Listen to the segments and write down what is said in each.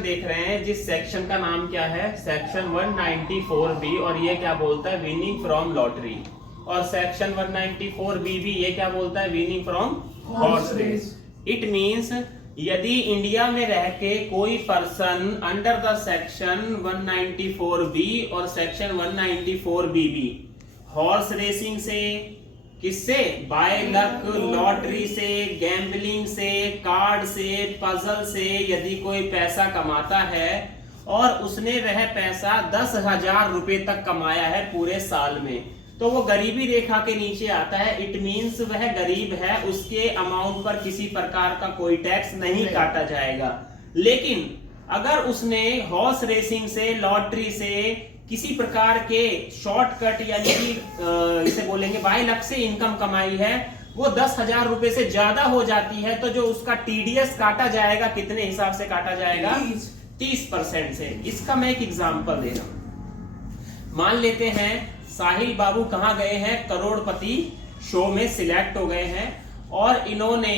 देख रहे हैं जिस सेक्शन का नाम क्या है, सेक्शन 194B, और ये क्या बोलता है, विनिंग फ्रॉम लॉटरी। और सेक्शन 194B भी ये क्या बोलता है, winning from horse race. It means यदि इंडिया में रह के कोई person under the section 194B और सेक्शन 194B भी हॉर्स रेसिंग से, किससे, बाय लक, लॉटरी से, गैम्बलिंग से, कार्ड से, पजल से यदि कोई पैसा कमाता है और उसने वह पैसा 10,000 रुपए तक कमाया है पूरे साल में, तो वो गरीबी रेखा के नीचे आता है। इट मींस वह गरीब है, उसके अमाउंट पर किसी प्रकार का कोई टैक्स नहीं काटा जाएगा। लेकिन अगर उसने हॉर्स रेसिंग से, लॉटरी से, किसी प्रकार के शॉर्टकट यानी कि इसे बोलेंगे बाय लक से इनकम कमाई है, वो 10,000 रुपए से ज्यादा हो जाती है, तो जो उसका टीडीएस काटा जाएगा, कितने हिसाब से काटा जाएगा, 30% से। इसका मैं एक एग्जांपल दे रहा हूं। मान लेते हैं साहिल बाबू कहां गए हैं, करोड़पति शो में सिलेक्ट हो गए हैं और इन्होंने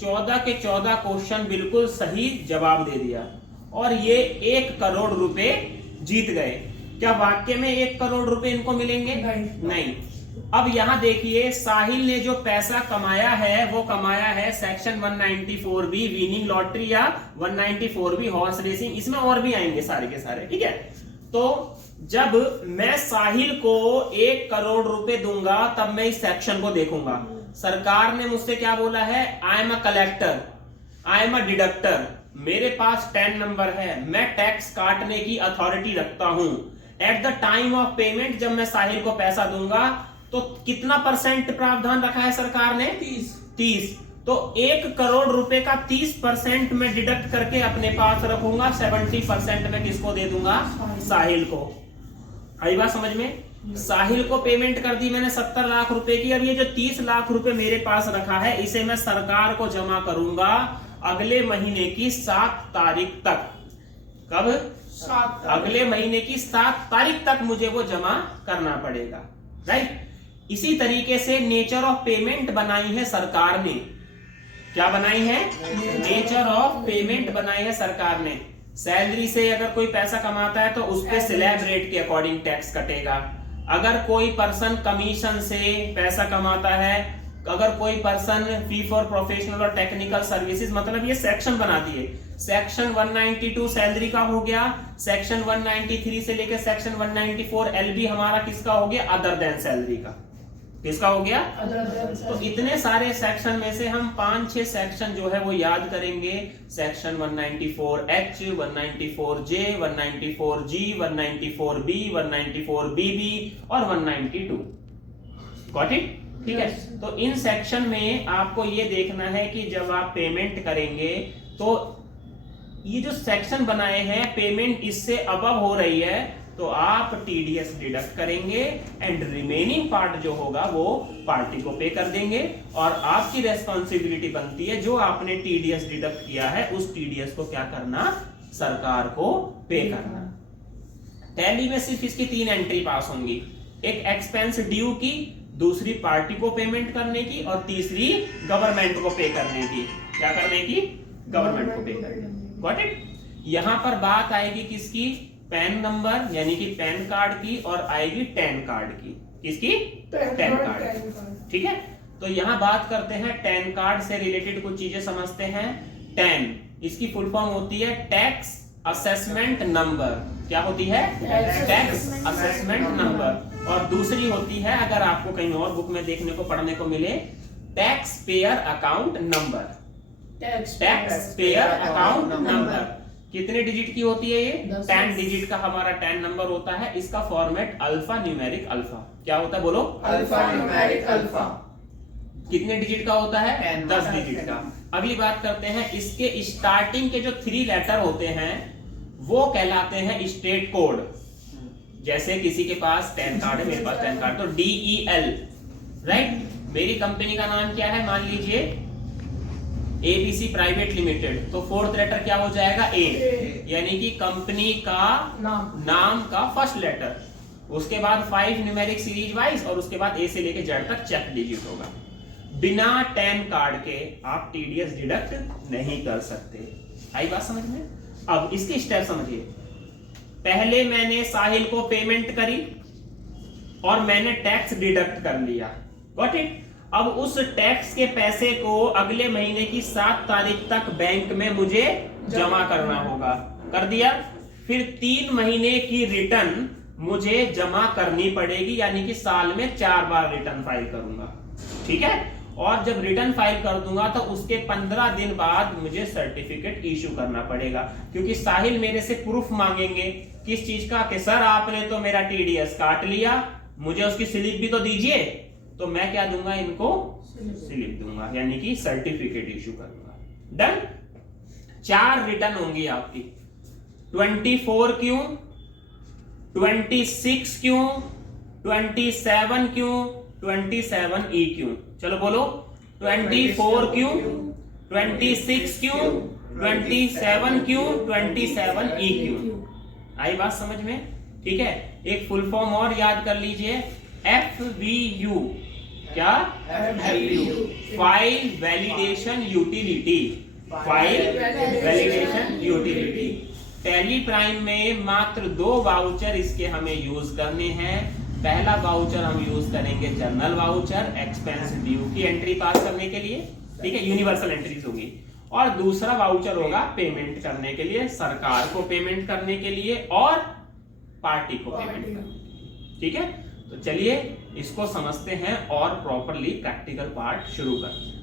14 के 14 क्वेश्चन बिल्कुल सही जवाब दे दिया और ये 1 करोड़ रुपए जीत गए। क्या वाक्य में 1 करोड़ रुपए इनको मिलेंगे? नहीं। अब यहां देखिए, साहिल ने जो पैसा कमाया है वो कमाया है सेक्शन 194B विनिंग लॉटरी या 194B हॉर्स रेसिंग, इसमें और भी आएंगे सारे के सारे, ठीक है। तो जब मैं साहिल को 1 करोड़ रुपए दूंगा तब मैं इस सेक्शन को देखूंगा। सरकार ने मुझसे क्या बोला है, I am a collector, I am a deductor, मेरे पास 10 नंबर है, मैं टैक्स काटने की अथॉरिटी रखता हूं। At the time of payment जब मैं साहिल को पैसा दूंगा तो कितना % प्रावधान रखा है सरकार ने, 30। तो 1 करोड़ रुपए का 30% मैं डिडक्ट करके अपने पास रखूंगा, 70% मैं किसको दे दूंगा, साहिल को। आई बात समझ में? साहिल को पेमेंट कर दी मैंने 70 लाख रुपए की। अब ये जो 30 लाख रुपए मेरे पास रखा है इसे मैं सरकार को जमा करूंगा अगले महीने की 7 तारीख तक। कब? 7 अगले महीने की 7 तारीख तक मुझे वो जमा करना पड़ेगा, राइट। इसी तरीके से नेचर ऑफ पेमेंट बनाई है सरकार ने। क्या बनाई है? नेचर ऑफ पेमेंट बनाई है सरकार ने। सैलरी से अगर कोई पैसा कमाता है तो उस पे स्लैब रेट के अकॉर्डिंग टैक्स कटेगा। अगर कोई पर्सन कमीशन से पैसा कमाता है, अगर कोई पर्सन फी फॉर प्रोफेशनल और टेक्निकल सर्विसेज, मतलब ये सेक्शन बना दिए। सेक्शन 192 सैलरी का हो गया, सेक्शन 193 से लेकर सेक्शन 194 एलबी हमारा किसका हो गया, अदर देन सैलरी का। किसका हो गया? तो इतने सारे सेक्शन में से हम 5-6 सेक्शन जो है वो याद करेंगे। Section 194H, 194J, 194G, 194B, 194BB और 192। Got it? ठीक है। तो इन सेक्शन में आपको ये देखना है कि जब आप पेमेंट करेंगे तो ये जो सेक्शन बनाए हैं, पेमेंट इससे अबव हो रही है तो आप टीडीएस डिडक्ट करेंगे एंड रिमेनिंग पार्ट जो होगा वो पार्टी को पे कर देंगे। और आपकी रेस्पॉन्सिबिलिटी बनती है जो आपने टीडीएस डिडक्ट किया है उस टीडीएस को क्या करना, सरकार को पे करना। टैली में सिर्फ इसकी 3 एंट्री पास होंगी, एक एक्सपेंस ड्यू की, दूसरी पार्टी को पेमेंट करने की और तीसरी गवर्नमेंट को पे करने की। क्या करने की? गवर्नमेंट को पे करने की। Got it? यहां पर बात आएगी किसकी, पैन नंबर यानी कि पैन कार्ड की, और आएगी टैन कार्ड की। किसकी? Tan card. ठीक है। तो यहां बात करते हैं टैन कार्ड से रिलेटेड कुछ चीजें समझते हैं। टैन इसकी फुल फॉर्म होती है टैक्स असेसमेंट नंबर। क्या होती है? Tax assessment number. और दूसरी होती है, अगर आपको कहीं और बुक में देखने को पढ़ने को मिले, tax payer account number. Tax payer account number कितने डिजिट की होती है? ये 10 डिजिट का हमारा 10 नंबर होता है। इसका फॉर्मेट अल्फा न्यूमेरिक अल्फा। क्या होता है बोलो? Alpha numeric alpha. कितने डिजिट का होता है? 10 डिजिट का। अगली बात करते हैं, इसके स्टार्टिंग के जो 3 लेटर होते हैं वो कहलाते हैं स्टेट कोड। जैसे किसी के पास 10 कार्ड है, मेरे पास 10 कार्ड, तो DEL, राइट। मेरी कंपनी का नाम क्या है, मान लीजिए ABC प्राइवेट लिमिटेड, तो 4th लेटर क्या हो जाएगा? A, यानी कि कंपनी का नाम का फर्स्ट लेटर। उसके बाद 5 न्यूमेरिक सीरीज वाइज और उसके बाद A से लेके Z तक चेक डिजिट होगा। बिना 10 कार्ड के आप टीडीएस डिडक्ट नहीं कर सकते। आई बात समझ में? अब इसकी स्टेप समझिए। पहले मैंने साहिल को पेमेंट करी और मैंने टैक्स डिडक्ट कर लिया, गॉट इट। अब उस टैक्स के पैसे को अगले महीने की 7 तारीख तक बैंक में मुझे जमा करना होगा, कर दिया। फिर 3 महीने की रिटर्न मुझे जमा करनी पड़ेगी, यानी कि साल में 4 बार रिटर्न फाइल करूंगा, ठीक है। और जब रिटर्न फाइल कर दूंगा तो उसके 15 दिन बाद मुझे सर्टिफिकेट इशू करना पड़ेगा, क्योंकि साहिल मेरे से प्रूफ मांगेंगे किस चीज का, कि सर आपने तो मेरा टीडीएस काट लिया, मुझे उसकी स्लिप भी तो दीजिए। तो मैं क्या दूंगा इनको, स्लिप दूंगा, यानी कि सर्टिफिकेट इशू करूंगा। डन। 4 रिटर्न होंगी आपकी, 24 क्यों, 26 क्यों, 27 क्यों, 27E क्यों। चलो बोलो, 24 क्यों, 26 क्यों, 27 क्यों, 27E क्यों। आई बात समझ में, ठीक है। एक फुल फॉर्म और याद कर लीजिए, FVU। क्या? FVU, file validation utility, file validation utility. Tally prime में मात्र 2 वाउचर इसके हमें यूज करने हैं। पहला वाउचर हम यूज करेंगे जनरल वाउचर, एक्सपेंस ड्यू की एंट्री पास करने के लिए, ठीक है, यूनिवर्सल एंट्रीज होगी। और दूसरा वाउचर होगा पेमेंट करने के लिए, सरकार को पेमेंट करने के लिए और पार्टी को पेमेंट करने, ठीक है। तो चलिए इसको समझते हैं और प्रॉपरली प्रैक्टिकल पार्ट शुरू करते हैं।